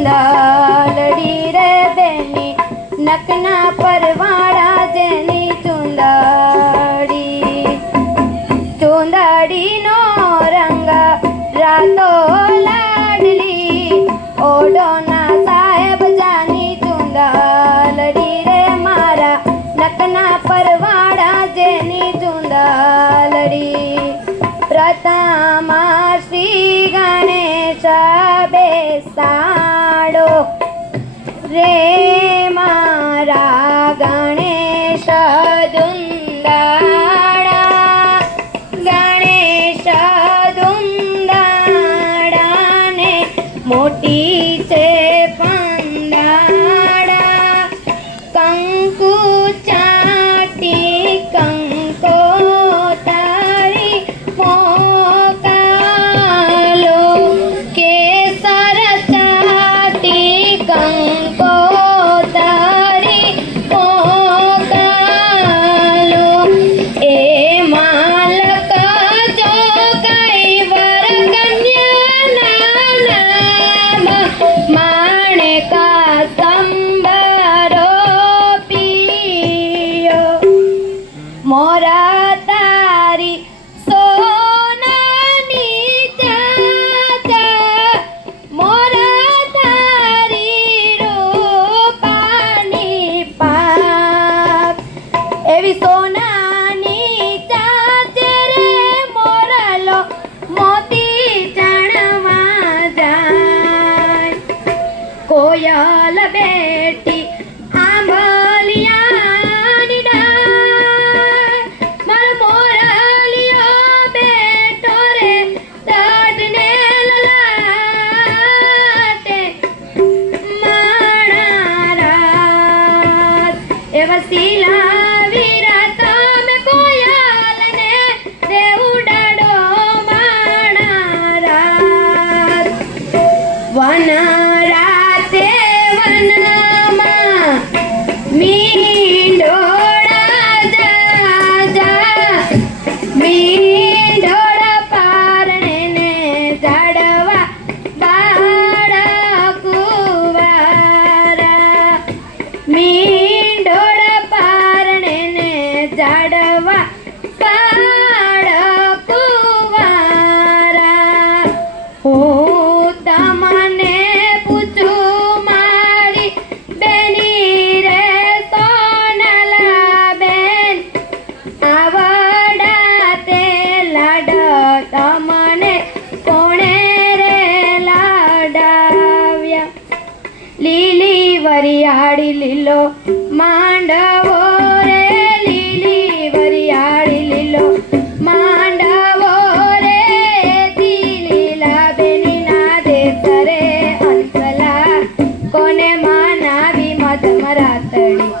ચુંદડી રે બેની નકના પરવાળા જેની ચુંદડીનો રંગ રાતો લાડલી ઓડોના સાહેબ જાની ચુંદડી રે મારા નકના પરવાળા જેની ચુંદડી પ્રથમ શ્રી ગણેશ બેસાડો રે મારા ગણેશ દુંદાળા ગણેશ દુંદાળાને મોટી છે પંદાળા કંકુ ચાટી કંકોતારી મોકાલો કેસર ચાટી કંકોતારી મોકાલો એ માલક જો કૈવર કન્યાના નામ માણેકા સંબરો પિયો મોરા તારી સોનાની ચાચા મોરા તારી રૂપાની પાક એવી સોનાની ચાચે રે મોરલો મોતી ચણવા જાય કોયલ બેટી આંબલિયાની ડાળ મારો મોરલિયો બેટો રે તડને લલાટે માણા રાત એવા સિલાવી રાતમે કોયલને રે ઉડાડો માણા રાત વન રાતે વનમાં મીંડોળા જા મીંડોળા પારણે ને ઝાડવા બાળકુવારા મીંડોળા પારણે ને ઝાડવા બાળકુવારા હું તમને પૂછું મારી બેની રે સોનલા બેન આવડા તે લાડ તમને કોણે રે લાડાવ્યા લીલી વરિયાળી લીલો માંડવો રે લીલી વરિયાળી લીલો માંડવો રે લીલા બેની ના દેસરે હંસલા કોને માનાવી મધમ રાતડી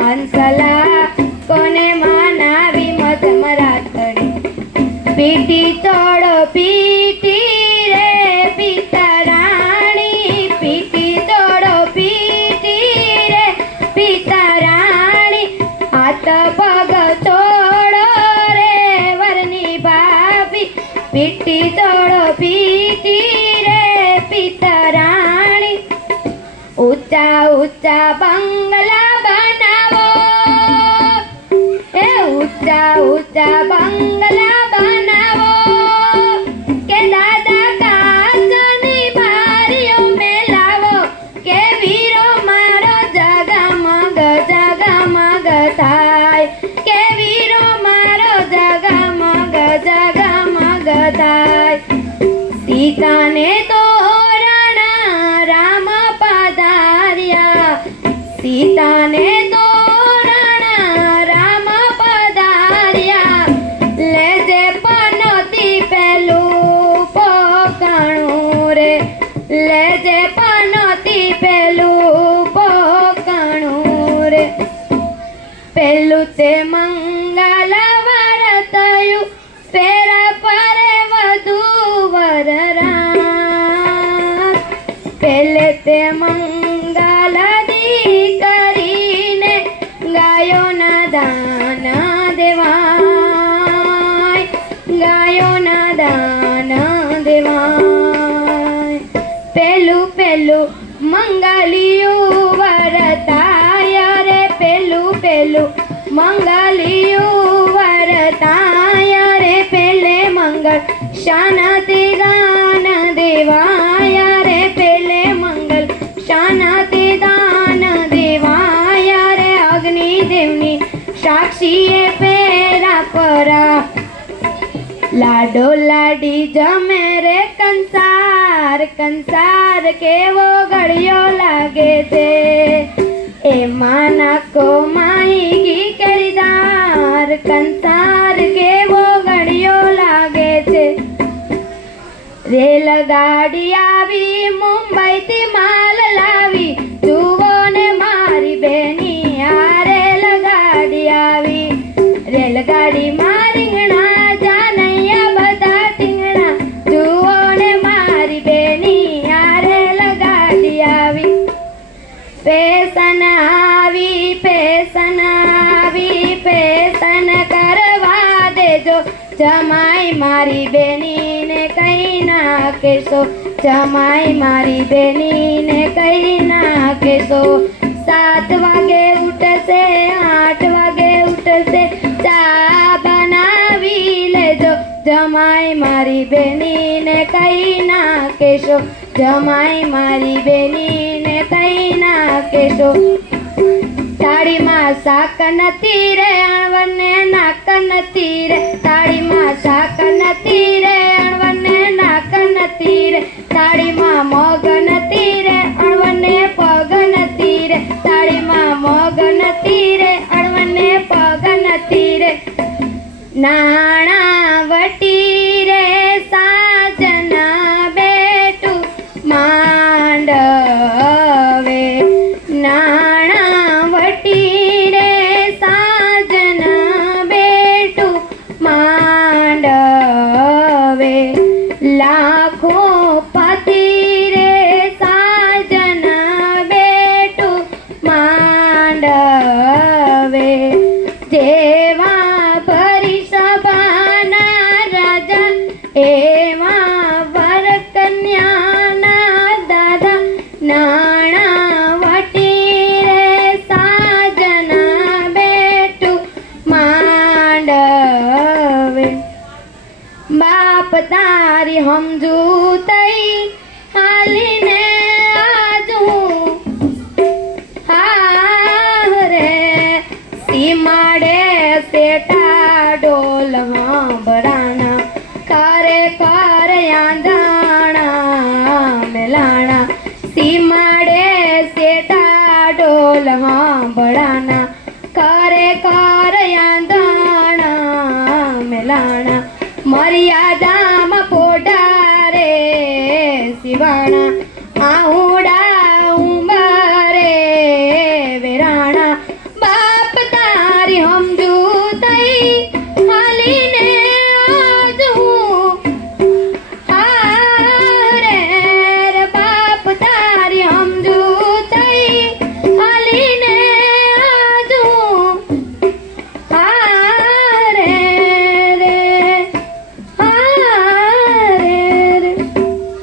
હંસલા કોને માનાવી મધમ રાતડી પીટી ચોડો પીટી રે પિતરાણી પીટી ચોડો પીટી રે પિતરાણી હાથ પગ ચોડો રે વરની ભાભી પીટી ચોડો પીટી રે પિતરાણી ઊંચા ઊંચા બંગલા બનાવો એ ઊંચા ઊંચા બંગલા બનાવો કે દાદા કાચની બારીઓ મેલાવો કે વીરો મારો જગમગ થાય કે વીરો મારો જગમગ થાય સીતાને તોરણા રામ પધાર્યા સીતાને તોરણા રામ પધાર્યા લેજે પનોતી પેલું પોકણું રે લેજે પનોતી પેલું પોકણું રે પેલું તે મંગલવાર થયું ફેરા પરે વધુ વરરાત પેલે તે મંગલ કરીને ગાયોના દાના દેવાય ગાયોના દાના દેવાય પેલું પેલું મંગલિયું વરતાય રે પેલું પેલું મંગલિયું વરતાય રે પેલે મંગળ શાનતિ દાન દેવાય રે પેલે મંગલ શાનતિ દાન દેવાય રે અગ્નિદેવની સાક્ષીએ પેરા પરા લાડો લાડી જમે રે કંસાર કંસાર કેવો ગળ્યો લાગે છે એમાં નાખો માહી ઘી કેરીદાર કંસાર કેવો ગળ્યો લાગે છે રેલગાડી આવી મુંબઈથી માલ લાવી જુઓ ને મારી બેની આ રેલગાડી આવી રેલગાડીમાં રીંગણા જાનૈયા બધા ટીંગણા જુઓ ને મારી બેની આ રેલગાડી આવી પેશન આવી પેશન આવી પેશન કરવા દેજો જમાઈ મારી બેનીને કઈ ના કહેશો જમાઈ મારી બેનીને કઈ ના કહેશો 7 વાગે ઉઠશે 8 વાગે ઉઠશે ચા બનાવી લેજો જમાઈ મારી બેનીને કઈ ના કહેશો જમાઈ મારી બેનીને કઈ ના કહેશો થાળીમાં શાક નથી રે અણવને નાક નથી રે થાળીમાં શાક નથી રે અણવને નાક નથી રે થાળીમાં મગ નથી રે અણવને પગ નથી રે થાળીમાં મગ નથી રે અણવને પગ નથી રે નાણાવટી રે સાજના બેટું માંડવે નાણાવટી રે સાજના બેટું માંડવે લાખો પતિ રે સાજના બેટું માંડવે જેવા ભરી સભાના રાજા એવા વર કન્યાના દાદા નાણાવટી રે સાજના બેટું માંડવે બાપ તારી સમજુ તઈ હાલીને આજુ હારે સીમાડે સેટા ડોલ હાંભળાના કરે કર યાંદાણા મેલાણા સીમાડે સેટા ડોલ હાંભળાના કરે કર યાંદાણા મેલાણા મર્યાદામાં પોઢા રે શિવાણા